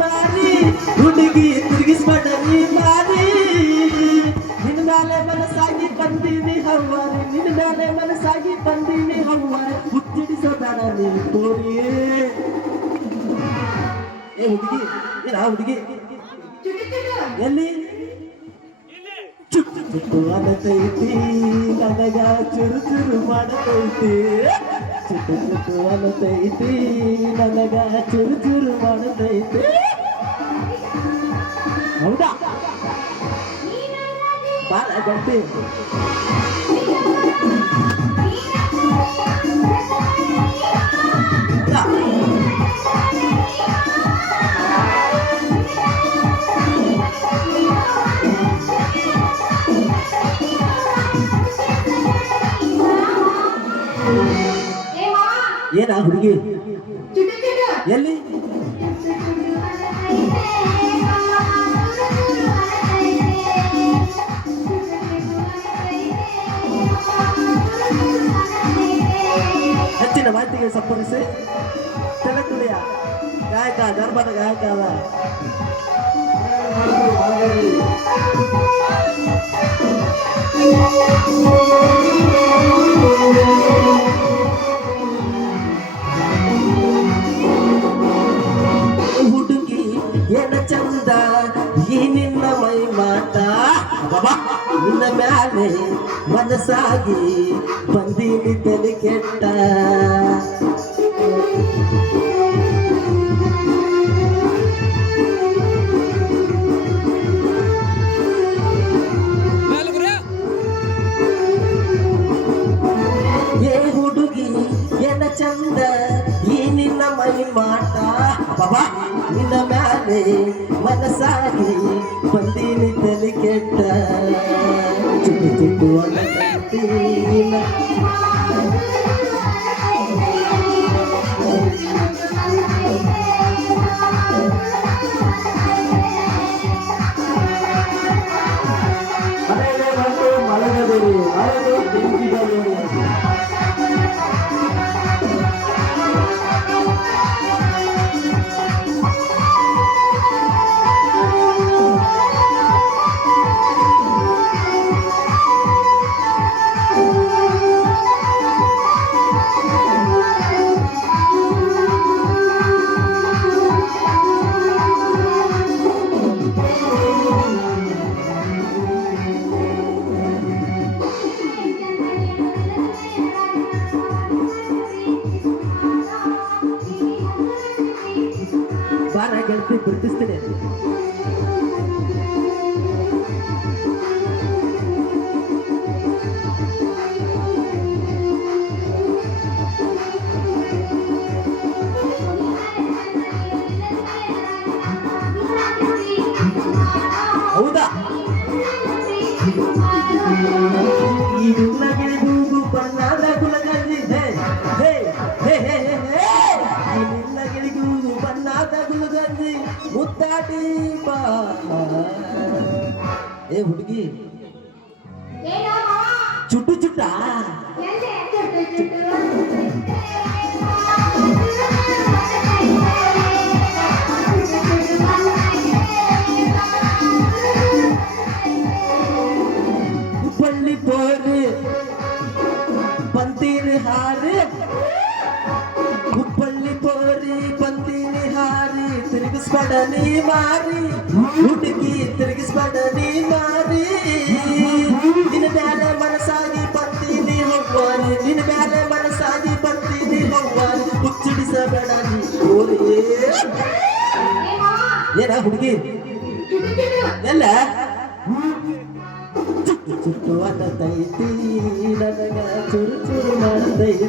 ಮಾರಿ ಹುಡುಗಿ ತಿರುಗಿಸ್ಬೇಡರಿ ಮಾರಿ ನಿನ್ನ ಮೇಲೆ ಮನಸ್ಸಾಗಿ ಬಂದೀನಿ ಹವ್ವಾರಿ ನಿನ್ನ ಮೇಲೆ ಮನಸ್ಸಾಗಿ ಬಂದೀನಿ ಹವ್ವಾರಿ ಹುಚ್ಚಿಡಿಸೋದಾಡ ನೀ ಕೋರಿ ಏ ಹುಡುಗಿ ಏನ ಹುಡುಗಿ ಎಲ್ಲಿ ಚುಟ್ಟು ಚುಟ್ಟು ಅನ್ನತೈತಿ ನನಗ ಚುರು ಚುರು ಮಾಡತೈತಿ ಚುಟ್ಟು ಚುಟ್ಟು ಅನ್ನತೈತಿ ನನಗ ಚುರು ಚುರು ಮಾಡತೈತಿ ಹೌದಾ ಬಾಳ ಗಂಟೆ ಏನ ಹುಡುಗಿ ಎಲ್ಲಿ ಹೆಚ್ಚಿನ ಮಾತಿಗೆ ಸಂಪರ್ಕಿಸಿ ತೆಲಕುಲಿಯ ಗಾಯಕ ಧರ್ಮದ ಗಾಯಕ ಅಲ್ಲ ಹುಡುಗಿ ಏನ ಚಂದ ಈ ನಿನ್ನ ಮೈ ಮಾತ ನಿನ್ನ ಮ್ಯಾಲೆ ಮನಸ್ಸಾಗಿ ಬಂದೀನಿ ತಲೆ ಕೆಟ್ಟ ಏ ಹುಡುಗಿ ಏನ ಚಂದ ಈ ನಿನ್ನ ಮೈ ಮಾಟ ನಿನ್ನ ಮ್ಯಾಲೆ ಮನಸ್ಸಾಗಿ ಬಂದೀನಿ ತಲೆ ಕೆಟ್ಟ ಚಿಟ್ಟು ಚಿಟ್ಟು ಅನ್ನತೀನ ಮಲಗದಿರಿ ಮಲಗು ತಿಂಗಿದರು ಬಾರ ಗೆಳತಿ ಗುರುತಿಸ್ತೇನೆ ಹೌದಾ ಈ ನಿನ್ನಗೆ ಹೂಗು ಬಣ್ಣದ ಗುಲಗಂಜಿ ಈ ನಿನ್ನಗೆ ಹೂಗು ಬಣ್ಣದ ಗುಲಗಂಜಿ ಮುತ್ತಾಡಿ ಬಾ ಏ ಹುಡುಗಿ ಚುಟ್ಟು ಚುಟ್ಟ ಹುಬ್ಬಳ್ಳಿ ಪೋರಿ ಬಂತೀರಿ ಹಾರಿ ಹುಬ್ಬಳ್ಳಿ ಪೋರಿ ಬಂತೀನಿ ಹಾರಿ ತಿರುಗಿಸ್ಬೇಡ ನೀ ಮಾರಿ ಹುಡುಗಿ ತಿರುಗಿಸ್ಬೇಡ ನೀ ಮಾರಿ ನಿನ್ನ ಮೇಲೆ ಮನಸ್ಸಾಗಿ ಬರ್ತೀನಿ ಹೋಗ್ವಾರಿ ನಿನ್ನ ಮೇಲೆ ಮನಸ್ಸಾಗಿ ಬರ್ತೀನಿ ಹೋಗ್ವಾರಿ ಹುಚ್ಚಿಡಿಸಬೇಡ ನೀ ಕೋರಿ ಏನ ಹುಡುಗಿ ಎಲ್ಲ ಚುಟ್ಟು ಚುಟ್ಟು ಅನ್ನತೈತಿ ನನಗ ಚುರು ಚುರು ಮಾಡತೈತಿ